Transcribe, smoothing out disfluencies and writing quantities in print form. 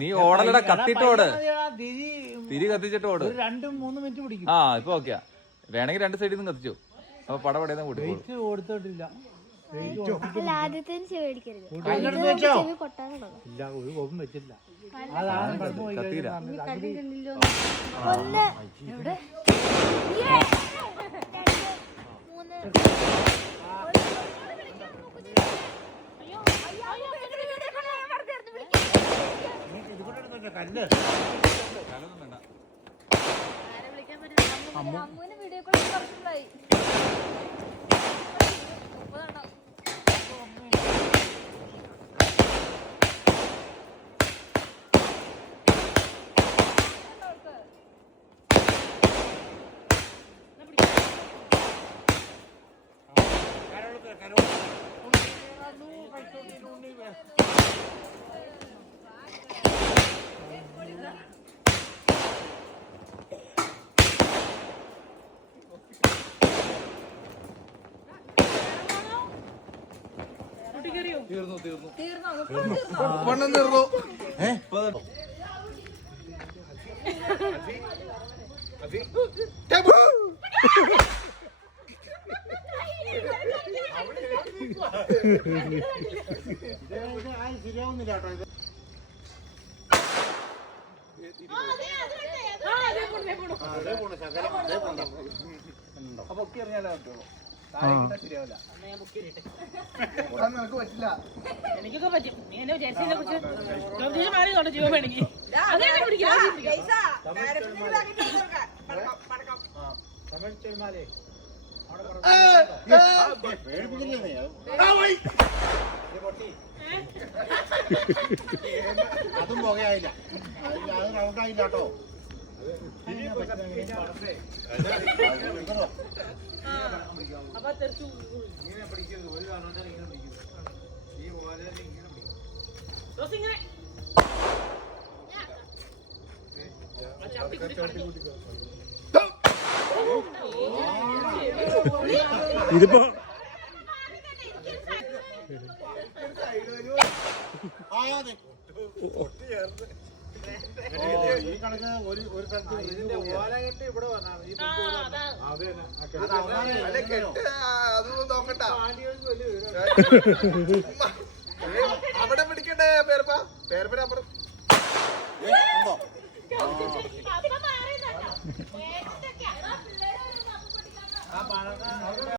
നീ ഓടലട കത്തിട്ടോട്, തിരി കത്തിച്ചിട്ടോട്. 2-3 മിനിറ്റ് പിടിക്കും. ആ ഇപ്പൊ ഓക്കെയാ. വേണമെങ്കിൽ 2 സൈഡിൽ നിന്ന് കത്തിച്ചു. അപ്പൊ പടപടേന്ന് കൂട്ടി കൊടുത്തിട്ടില്ല. ഇല്ല, ഒരു കോപം വെച്ചില്ല. അതാണ് കത്തിയില്ല. അമ്മൂന് വീഡിയോ കോൾ പറഞ്ഞിട്ടുണ്ടായി. എനിക്കൊക്കെ പറ്റും. നീ എന്നെ ജെൻസിനെ കുറിച്ച് മാറിയോണ്ട് ജീവൻ വേണമെങ്കിൽ അതും പോകയായില്ല, അത് റൗണ്ടായില്ല കേട്ടോ. അപ്പൊ തെറിച്ചു ഇതിപ്പോ ഈ കണക്ക് ഒരു സ്ഥലത്ത് ഇതിന്റെ ഓലകെട്ട് ഇവിടെ അവിടെ പിടിക്കണ്ടേ പേരപ്പ